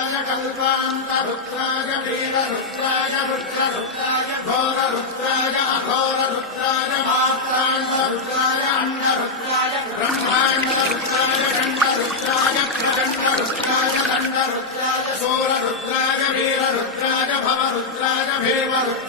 रुद्राय कल्पान्तरुद्राय वीररुद्राय रुद्ररुद्राय घोररुद्राय अघोररुद्राय मात्राण्डरुद्राय अण्डरुद्राय ब्रह्माण्डरुद्राय खण्डरुद्राय प्रचण्डरुद्राय दण्डरुद्राय शूररुद्राय वीररुद्राय भवरुद्राय भीमरुद्राय